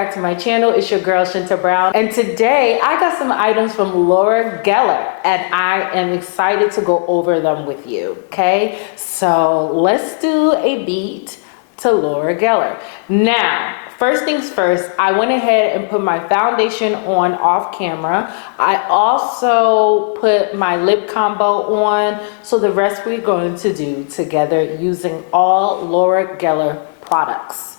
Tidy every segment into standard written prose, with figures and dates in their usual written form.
back to my channel. It's your girl Shinta Brown, and today I got some items from Laura Geller and I am excited to go over them with you. Okay, so let's do a beat to Laura Geller. Now, first things first, I went ahead and put my foundation on off camera. I also put my lip combo on, so the rest we're going to do together using all Laura Geller products,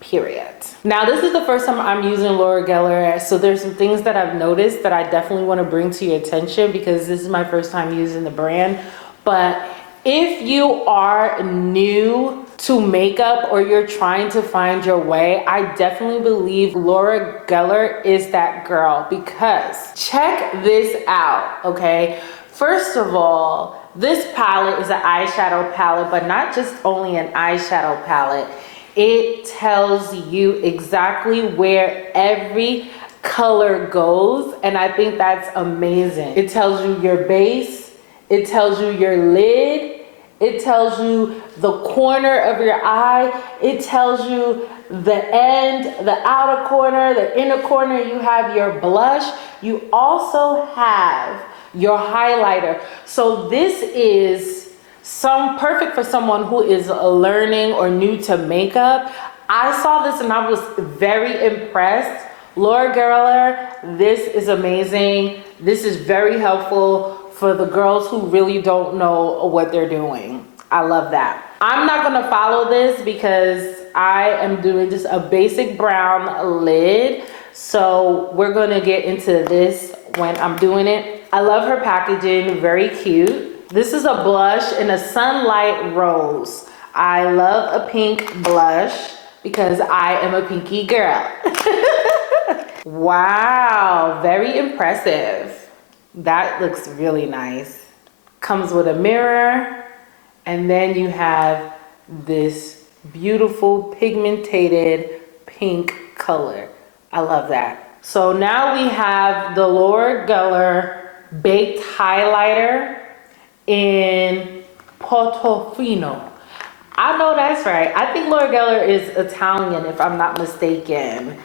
period. Now, this is the first time I'm using Laura Geller, so there's some things that I've noticed that I definitely want to bring to your attention because this is my first time using the brand. But if you are new to makeup or you're trying to find your way, I definitely believe Laura Geller is that girl, because check this out, okay? First of all, this palette is an eyeshadow palette, but not just only an eyeshadow palette. It tells you exactly where every color goes, and I think that's amazing. It tells you your base, it tells you your lid, it tells you the corner of your eye, it tells you the end, the outer corner, the inner corner. You have your blush, you also have your highlighter. So this is perfect for someone who is learning or new to makeup. I saw this and I was very impressed. Laura Geller, this is amazing. This is very helpful for the girls who really don't know what they're doing. I love that. I'm not gonna follow this because I am doing just a basic brown lid. So we're gonna get into this when I'm doing it. I love her packaging, very cute. This is a blush in a Sunlight Rose. I love a pink blush because I am a pinky girl. Wow, very impressive. That looks really nice. Comes with a mirror, and then you have this beautiful pigmented pink color. I love that. So now we have the Laura Geller Baked Highlighter in Portofino. I know that's right. I think Laura Geller is Italian, if I'm not mistaken.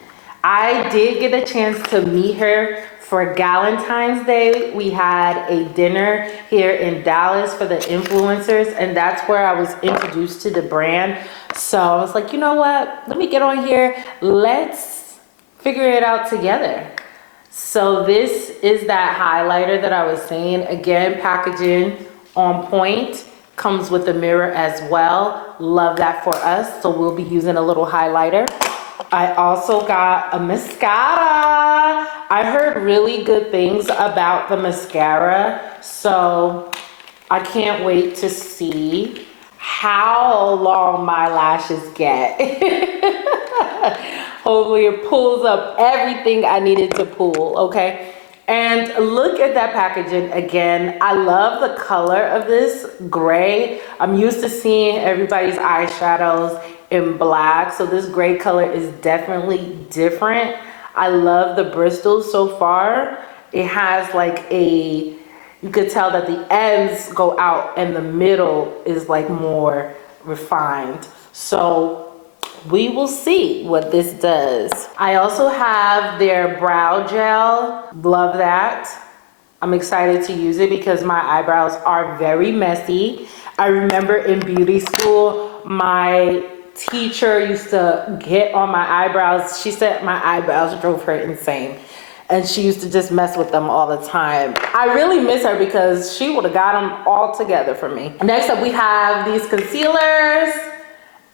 I did get a chance to meet her for Valentine's Day. We had a dinner here in Dallas for the influencers, and that's where I was introduced to the brand. So I was like, you know what? Let me get on here. Let's figure it out together. So this is that highlighter that I was saying. Again, packaging on point. Comes with a mirror as well. Love that for us. So we'll be using a little highlighter. I also got a mascara. I heard really good things about the mascara, so I can't wait to see how long my lashes get. Hopefully it pulls up everything I needed to pull, okay? And look at that packaging again. I love the color of this gray. I'm used to seeing everybody's eyeshadows in black, so this gray color is definitely different. I love the bristles so far. It has like you could tell that the ends go out and the middle is like more refined. So we will see what this does. I also have their brow gel. Love that. I'm excited to use it because my eyebrows are very messy. I remember in beauty school, my teacher used to get on my eyebrows. She said my eyebrows drove her insane, and she used to just mess with them all the time. I really miss her because she would have got them all together for me. Next up, we have these concealers,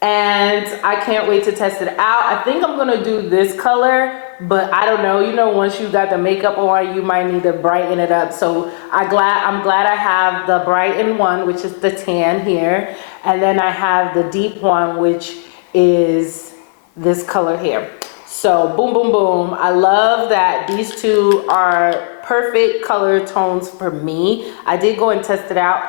and I can't wait to test it out. I think I'm gonna do this color, but I don't know. You know, once you got the makeup on, you might need to brighten it up. So I'm glad I have the brighten one, which is the tan here. And then I have the deep one, which is this color here. So boom, boom, boom. I love that these two are perfect color tones for me. I did go and test it out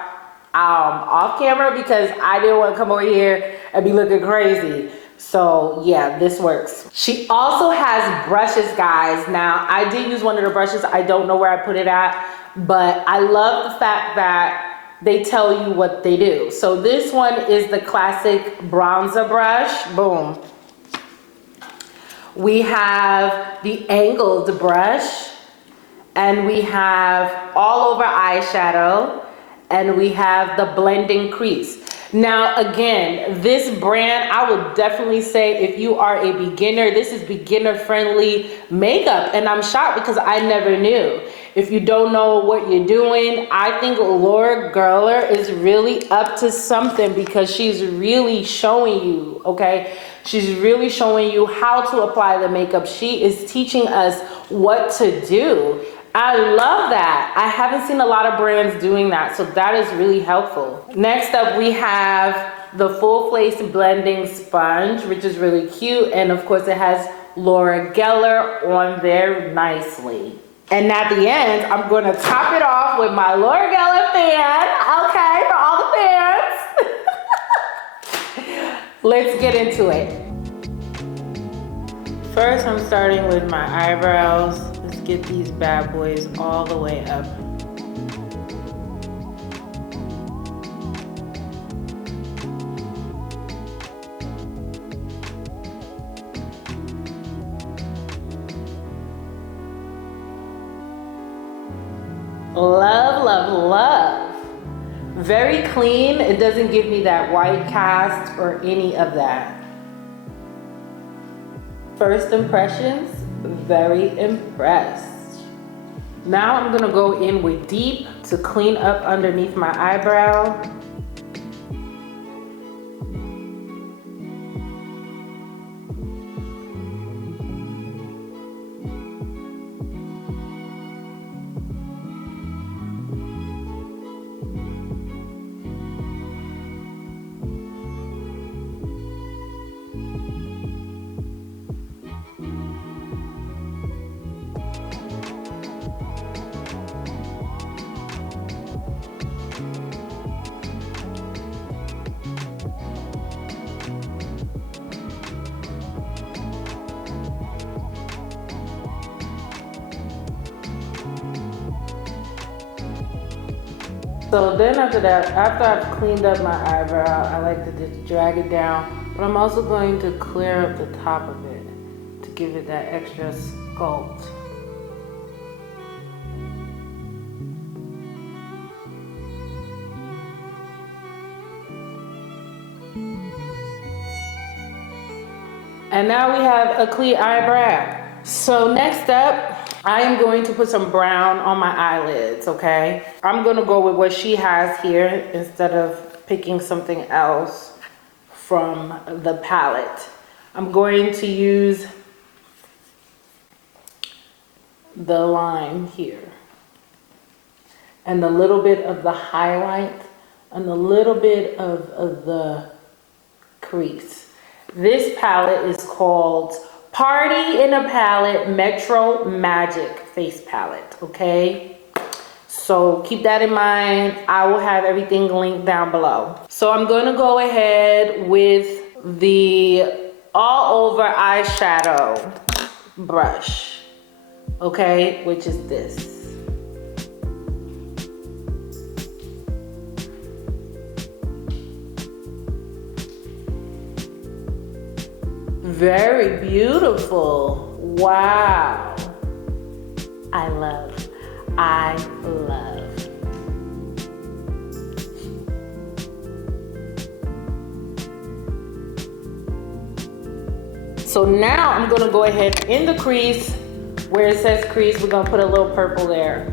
off camera because I didn't want to come over here and be looking crazy. So yeah, this works. She also has brushes, guys. Now, I did use one of the brushes. I don't know where I put it at, but I love the fact that they tell you what they do. So this one is the classic bronzer brush. Boom. We have the angled brush, and we have all over eyeshadow, and we have the blending crease. Now again, this brand, I would definitely say if you are a beginner, this is beginner friendly makeup, and I'm shocked because I never knew. If you don't know what you're doing, I think Laura Geller is really up to something because she's really showing you, okay? She's really showing you how to apply the makeup. She is teaching us what to do. I love that. I haven't seen a lot of brands doing that, so that is really helpful. Next up, we have the Full Face Blending Sponge, which is really cute, and of course it has Laura Geller on there nicely. And at the end, I'm gonna top it off with my Laura Geller fan, okay, for all the fans. Let's get into it. First, I'm starting with my eyebrows. Let's get these bad boys all the way up. Love, love, love. Very clean. It doesn't give me that white cast or any of that. First impressions, very impressed. Now I'm gonna go in with deep to clean up underneath my eyebrow. So then after that, after I've cleaned up my eyebrow, I like to just drag it down, but I'm also going to clear up the top of it to give it that extra sculpt. And now we have a clear eyebrow. So next up, I am going to put some brown on my eyelids, okay? I'm gonna go with what she has here instead of picking something else from the palette. I'm going to use the lime here and a little bit of the highlight and a little bit of the crease. This palette is called Party in a Palette Metro Magic Face Palette, okay? So keep that in mind. I will have everything linked down below. So I'm gonna go ahead with the all over eyeshadow brush, okay? Which is this. Very beautiful. Wow. I love. So now I'm gonna go ahead in the crease where it says crease, we're gonna put a little purple there.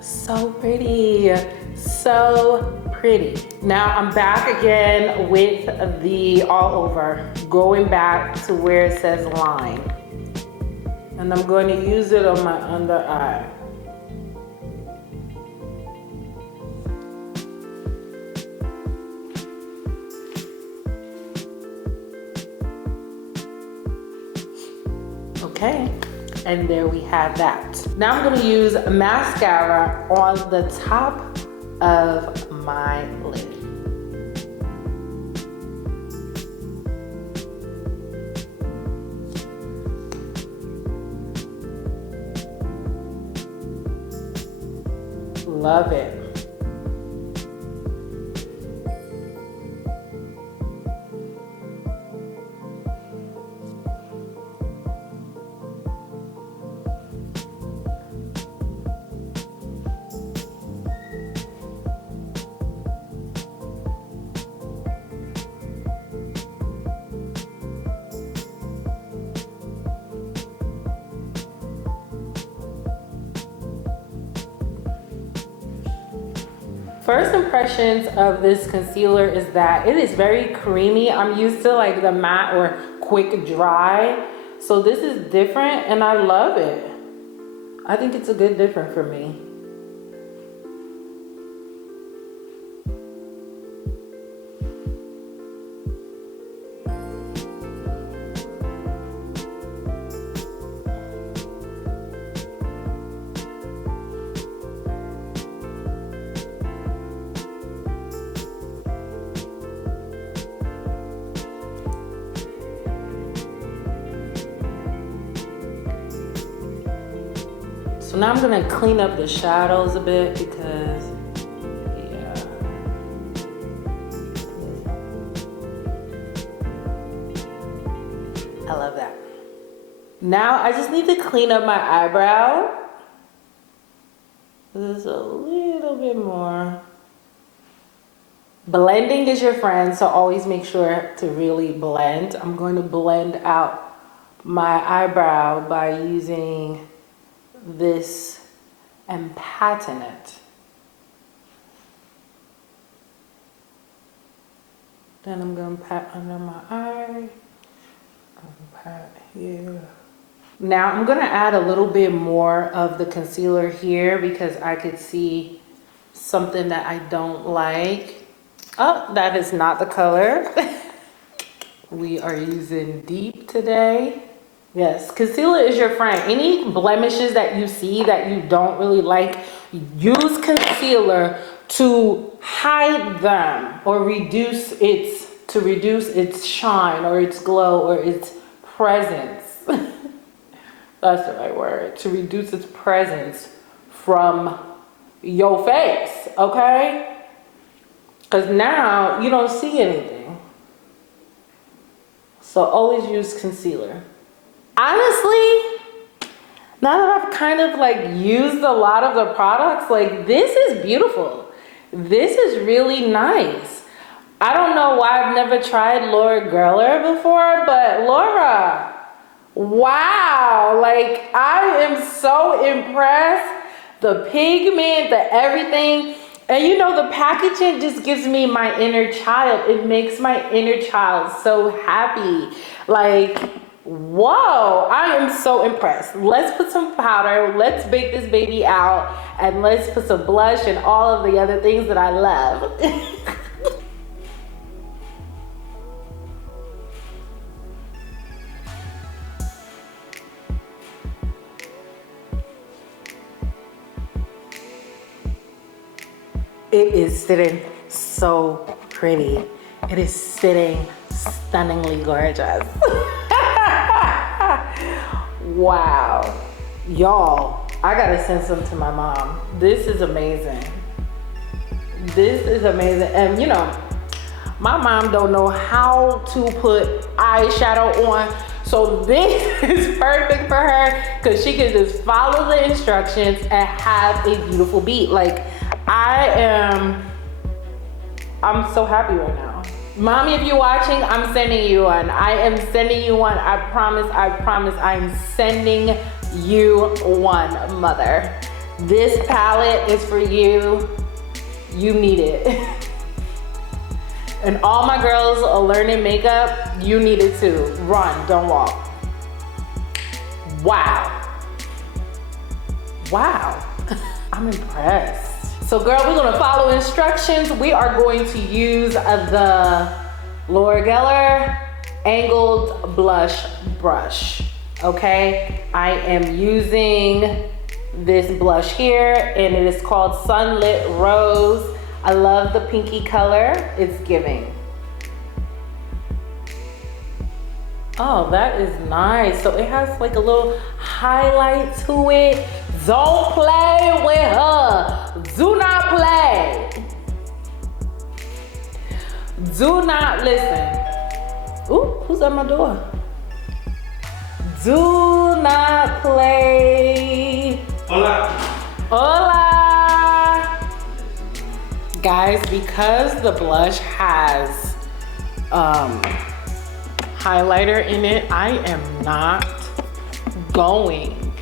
So pretty, so pretty. Now I'm back again with the all over, going back to where it says line. And I'm going to use it on my under eye. Okay. And there we have that. Now I'm going to use mascara on the top of my lid. Love it. First impressions of this concealer is that it is very creamy. I'm used to like the matte or quick dry. So this is different and I love it. I think it's a good different for me. So now I'm gonna clean up the shadows a bit because, yeah. I love that. Now I just need to clean up my eyebrow. This is a little bit more. Blending is your friend, so always make sure to really blend. I'm going to blend out my eyebrow by using this and pattern it. Then I'm going to pat under my eye. Pat here. Now I'm going to add a little bit more of the concealer here because I could see something that I don't like. Oh, that is not the color. We are using deep today. Yes, concealer is your friend. Any blemishes that you see that you don't really like, use concealer to hide them or reduce its shine or its glow or its presence. That's the right word. To reduce its presence from your face, okay? Because now you don't see anything. So always use concealer. Honestly, now that I've kind of like used a lot of the products, like this is beautiful. This is really nice. I don't know why I've never tried Laura Geller before, but Laura, wow, like I am so impressed. The pigment, the everything. And you know, the packaging just gives me my inner child. It makes my inner child so happy. Like, whoa, I am so impressed. Let's put some powder, let's bake this baby out, and let's put some blush and all of the other things that I love. It is sitting so pretty. It is sitting stunningly gorgeous. Wow. Y'all, I gotta send some to my mom. This is amazing. This is amazing. And you know, my mom don't know how to put eyeshadow on. So this is perfect for her because she can just follow the instructions and have a beautiful beat. Like, I'm so happy right now. Mommy, if you're watching, I'm sending you one. I am sending you one. I promise, I'm sending you one, mother. This palette is for you. You need it. And all my girls are learning makeup, you need it too. Run, don't walk. Wow. Wow. I'm impressed. So girl, we're gonna follow instructions. We are going to use the Laura Geller Angled Blush Brush, okay? I am using this blush here and it is called Sunlit Rose. I love the pinky color, it's giving. Oh, that is nice. So it has like a little highlight to it. Don't play with her. Do not play. Do not listen. Ooh, who's at my door? Do not play. Hola. Hola. Guys, because the blush has highlighter in it, I am not going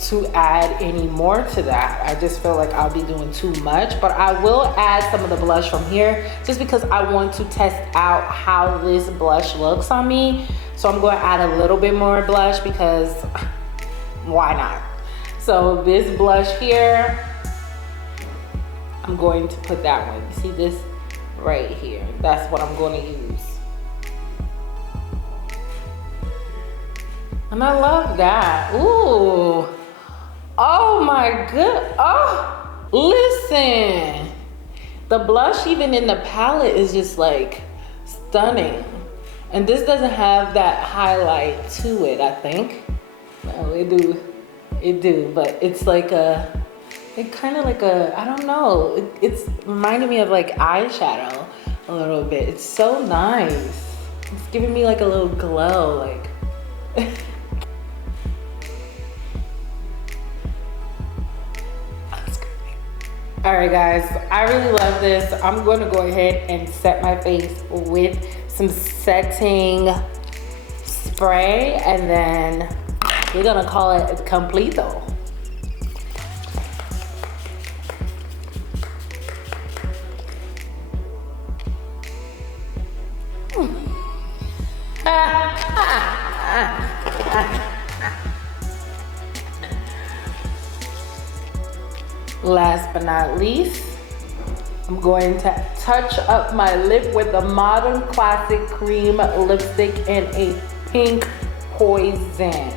to add any more to that. I just feel like I'll be doing too much, but I will add some of the blush from here just because I want to test out how this blush looks on me. So I'm going to add a little bit more blush because why not? So this blush here, I'm going to put that one. You see this right here? That's what I'm going to use. And I love that. Ooh. Oh my good. Oh, listen. The blush even in the palette is just like stunning. And this doesn't have that highlight to it, I think. No, it do, but it's like it kind of like a, I don't know. It's reminding me of like eyeshadow a little bit. It's so nice. It's giving me like a little glow, like. All right, guys, I really love this. I'm going to go ahead and set my face with some setting spray, and then we're gonna call it completo. Last but not least, I'm going to touch up my lip with the Modern Classic Cream Lipstick in a Pink Poison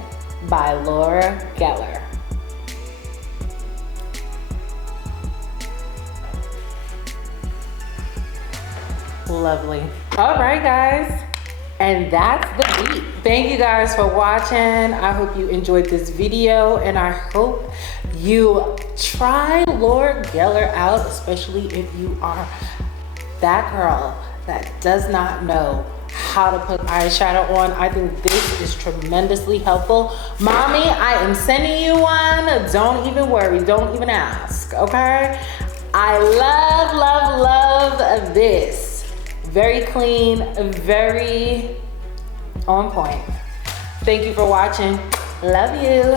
by Laura Geller. Lovely. All right, guys. And that's the beat. Thank you guys for watching. I hope you enjoyed this video, and I hope you try Laura Geller out, especially if you are that girl that does not know how to put eyeshadow on. I think this is tremendously helpful. Mommy, I am sending you one. Don't even worry, don't even ask, okay? I love, love, love this. Very clean, very on point. Thank you for watching. Love you.